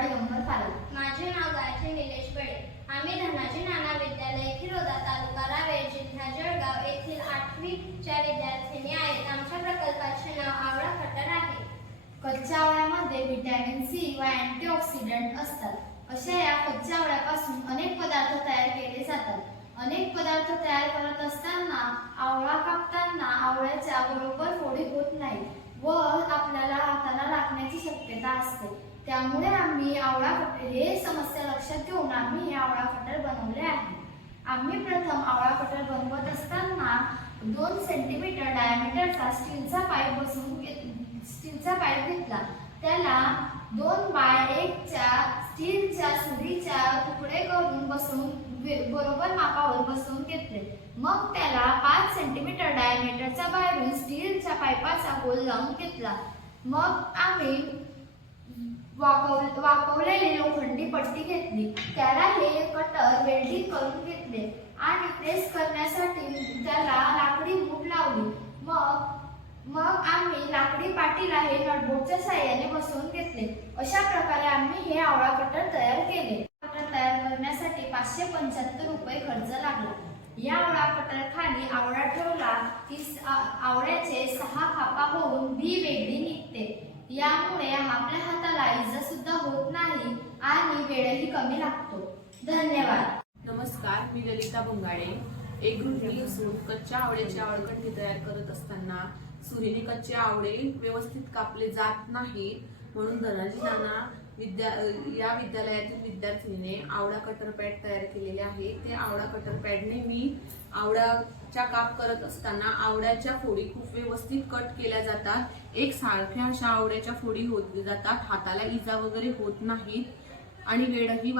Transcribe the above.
दिगंबर फारुक. माझे नाव गायत्री निलेश बळे. आम्ही धनाजी नाना विद्यालय खिरोदा तालुका रावेर जिल्हा जळगाव येथील 8वी च्या विद्यार्थिनी आहेत. आमच्या प्रकल्पाचे नाव आवळा कटर आहे. कच्च्या आवळ्यामध्ये व्हिटॅमिन सी व अँटीऑक्सिडंट असतात. अशा या कच्च्या आवळ्यापासून अनेक पदार्थ तयार केले जातात. अनेक पदार्थ तयार करत असताना आवळा कापताना आवळ्याच्या बरोबर फोडी होत नाही व आपल्याला हाताला लागण्याची शक्यता असते. त्यामुळे आम्ही आवळा कटर हे समस्या लक्षात घेऊन आम्ही हे आवळा कटर बनवले आहे. आम्ही प्रथम आवळा कटर बनवत असताना 2 सेंटीमीटर डायमीटरचा स्टीलचा पाईप घेतला. त्याला 2/1 च्या स्टीलच्या सुरीच्या तुकडे करून बरोबर मापावर बसवून घेतले. मग त्याला 5 सेंटीमीटर डायमीटरचा बाहेरून स्टीलच्या पाईपाचा गोल लावून घेतला. मग आम्ही वाकवलेली लोखंडी पट्टी घेतली. त्याला हे कटर वेल्डिंग करून घेतले आणि प्रेस करण्यासाठी त्याला लाकडी मूठ लावली. मग आम्ही लाकडी पाटीला हे नटबोल्टच्या साहाय्याने बसवून घेतले. अशा प्रकारे आम्ही हे आवळा कटर तयार केले. कटर तयार करण्यासाठी 575 रुपये खर्च लागला. या आवळा कटर खाली आवळा ठेवला की आवळ्याचे 6 खापा होऊन बी वेगळी निघते. यामुळे आपल्या हाताला इजा सुद्धा होत नाही आणि वेळही कमी लागतो. धन्यवाद. नमस्कार, मी ललिता बुंगाडे. एक गृहिणी असून कच्च्या आवळ्याची आवळकंठी तयार करत असताना सुरीने कच्चे आवळे व्यवस्थित कापले जात नाहीत, म्हणून धनाजी नाना या विद्यालयातील विद्यार्थिनीने आवळा कटर पॅड तयार केलेले आहे. ते आवळा कटर पॅडने मी आवळ्याच्या काप करत असताना आवळ्याच्या फोडी खूप व्यवस्थित कट केल्या जातात. एक सारख्या अशा आवळ्याच्या फोडी होत जातात. हाताला इजा वगैरे होत नाहीत आणि वेळही